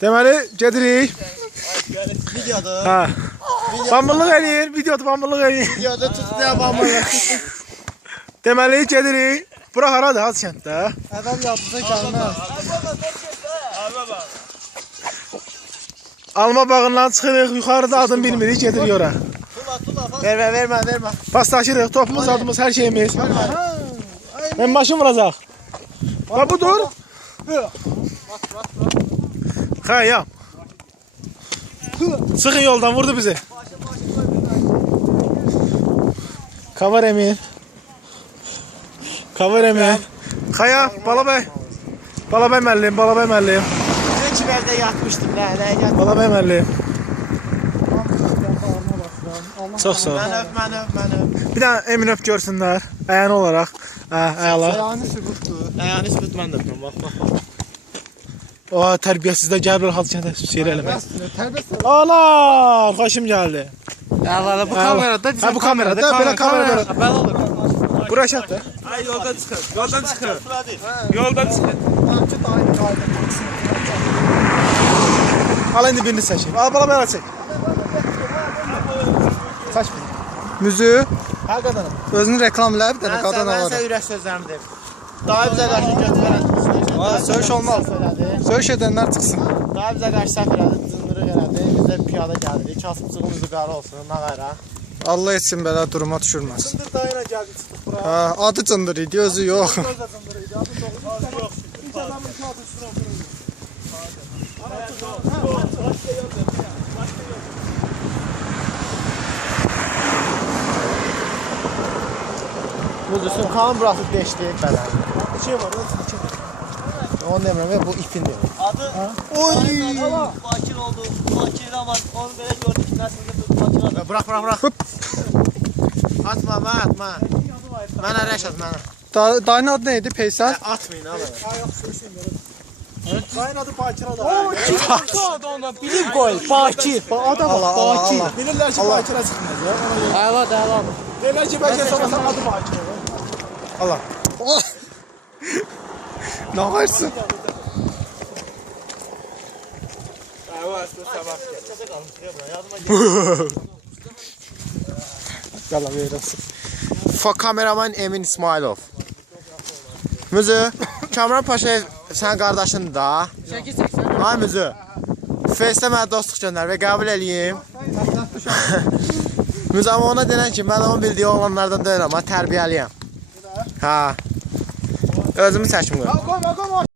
Deməli, gedirik. Videoda. Ha. Bambırlıq eləyir, videoda bambırlıq eləyir. Videoda tutdu bambırlıq. Deməli, gedirik. Bura haradır, Hacı kənddə? Adam yadınıza gəlməz. Alma bağından çıxırıq, yuxarıda adım bilmirik, gedirik ora. Vermə. Paslaşırıq, topumuz, adımız, hər şeyimiz. Mən maşın vuracaq. Bax, budur. Xəyyam. Çıxın yoldan, vurdu bizi. Kavar Emir. Kavar Emir. Xaya, Balabəy. Balabəy müəllim, Balabəy müəllim. Mən kibərdə yatmışdım, nə yatdım. Balabəy müəllim. Çox sağ ol. Mən öp. Bir dənə Emin öp görsünlər. Əyani olaraq. Əla. Ayağını sübutdur. Ayağını sübut mən də öpürəm, bax. O tərbiyəsizdə gəlbir Hacı kəndə şeir eləmək. Tərbiyəsiz. Ana, xoşum gəldi. Əla, bu kamerada. Ha, bu kamerada, belə kamerada. Bəli olur. Bura şətdir. Ay yoldan çıxın. Yoldan çıxın. Yoldan çıxın. Al indi birini çəkeyim. Al bala belə çək. Kaç bin? Müziği. Hər qadınım. Özünü reklamla bir dənə qadın Mən var. sizə ürək sözlərimi deyim. Daha bizə qarşı götürən. Söyüş olmaz. Söyüş edənlər çıxsın. Daha bizə qarşı səhv elədi, cındırıq elədi. Biz də piyada gəldik. Kasıbçılığımız yuqarı olsun, nağayra. Allah etsin belə duruma düşürməz. Cındır dayına gəldi çıxdıq bura. Ha, adı cındır idi, özü yox. Öz də cındır idi. Adı yox. Hiç adamın iki adı üstüne otururdu. Muzlusun kan burası deşdi belə. Şey var, Onu demirəm, bu ipin deyil. Bakir oldu. Bakir ama onu böyle gördük. Nasıl bakir oldu. Bırak. Atma, mən atma. Mənə rəş at, mənə. Dayının adı neydi? Peysel? Atmayın, alın. Dayın adı Bakir'a da. Bilip koy. Bakir. Adam Bakir. Bilirlər ki, Bakir'a çıxmaz ya. Əla. Deyirlər ki, bəlkə sonrasında adı Bakir olur. Allah. Ne varsın? Yalla verirsin. Kameraman Emin İsmailov. Müzü, Kamran Paşayev sən qardaşındır da. Çəkil. Ay Müzü. Face'də mənə dostluq göndər və qəbul eləyim. Müzü, amma ona denən ki, mən onun bildiyi oğlanlardan deyiləm, amma tərbiyəliyəm. Ha. Özümü çəkim qoyum. Koyma.